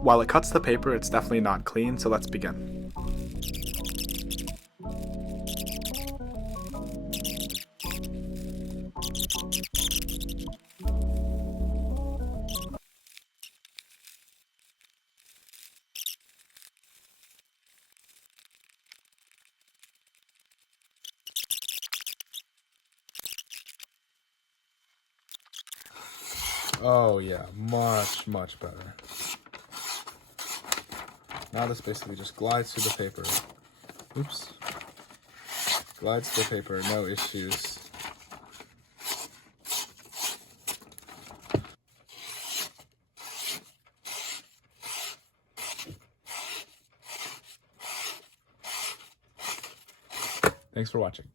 While it cuts the paper, it's definitely not clean, so let's begin. Oh yeah, much better. Now this basically just glides through the paper. Oops. Glides through the paper, no issues. Thanks for watching.